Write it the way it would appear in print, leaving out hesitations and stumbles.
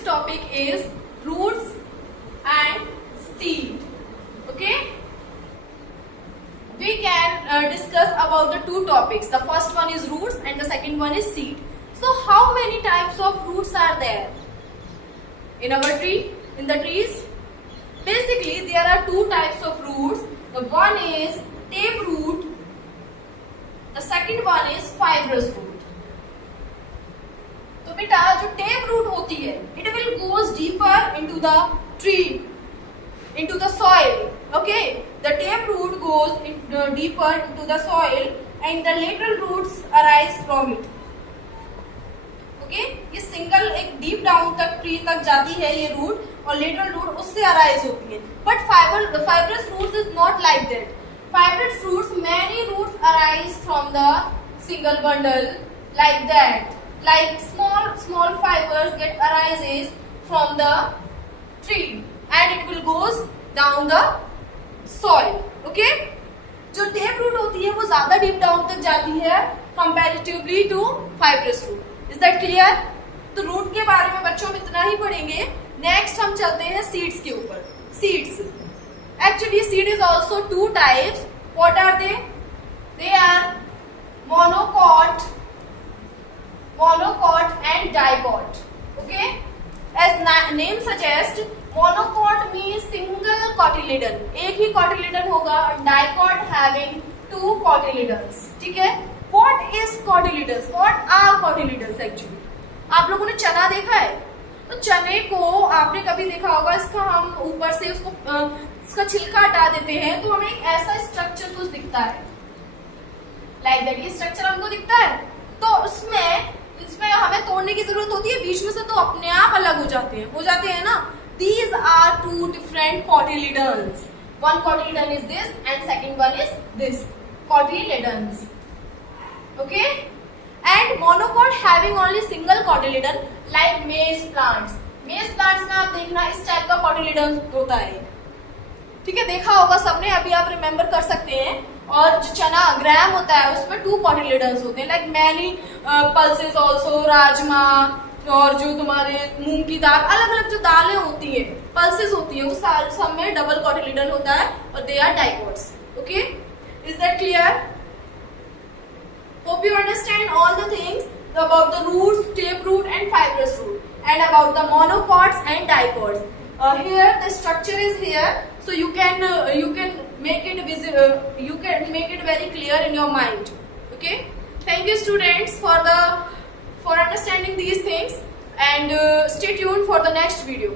Today's topic is roots and seed. Okay? We can discuss about the two topics. The first one is roots and the second one is seed. So how many types of roots are there in our tree, in the trees? Basically there are two types of roots. The one is tape root, the second one is fibrous root. तो बेटा जो tap root होती है, it will goes deeper into the tree, into the soil. Okay, the tape root goes deeper into the soil and the lateral roots arise from it. Okay, ये सिंगल एक deep down तक ट्री तक जाती है ये रूट और लेटरल रूट उससे अराइज होती है. But fibrous roots is not like that. Fibrous roots, many roots arise from the single bundle like that. Like small fibers get arises from the tree and it will goes down the soil. Okay, जो tap root होती है वो ज्यादा deep down तक जाती है comparatively to fibrous root. Is that clear? तो root के बारे में बच्चों में इतना ही पढ़ेंगे. नेक्स्ट हम चलते हैं सीड्स के ऊपर. Seeds, actually seed is also two types. What are they? They are monocot and dicot. Okay, as name suggests, monocot means single cotyledon, एक ही cotyledon होगा. Dicot having two cotyledons. ठीक है. What is cotyledons? What are cotyledons actually? आप लोगों ने चना देखा है? तो चने को आपने कभी देखा होगा, इसका हम ऊपर से इसका छिलका हटा देते हैं तो हमें एक ऐसा स्ट्रक्चर कुछ दिखता है. लाइक दैट, ये स्ट्रक्चर हमको दिखता है. तो इसमें हमें तोड़ने की जरूरत होती है बीच में से, तो अपने आप अलग हो जाते हैं ना. These are two different cotyledons. One cotyledon is this and second one is this. Cotyledons. Okay? And monocot having only single cotyledon like maize plants. Maize plants में आप देखना इस टाइप का cotyledon होता है. ठीक है, देखा होगा सबने, अभी आप रिमेम्बर कर सकते हैं. और जो चना ग्राम होता है उसमें टू कॉटिलेडन्स होते हैं. Like many pulses also, rajma और जो तुम्हारे मूंग की दाल, अलग अलग जो दालें होती है, पल्सेस होती है, उस सब में डबल कॉटिलेडन होता है और they are dicots. Okay, is that clear? Hope you understand all the things about the roots, tap root and fibrous root, and about the monocots and dicots. Here the structure is here, so you can make it visible, you can make it very clear in your mind. Okay, thank you students for understanding these things, and stay tuned for the next video.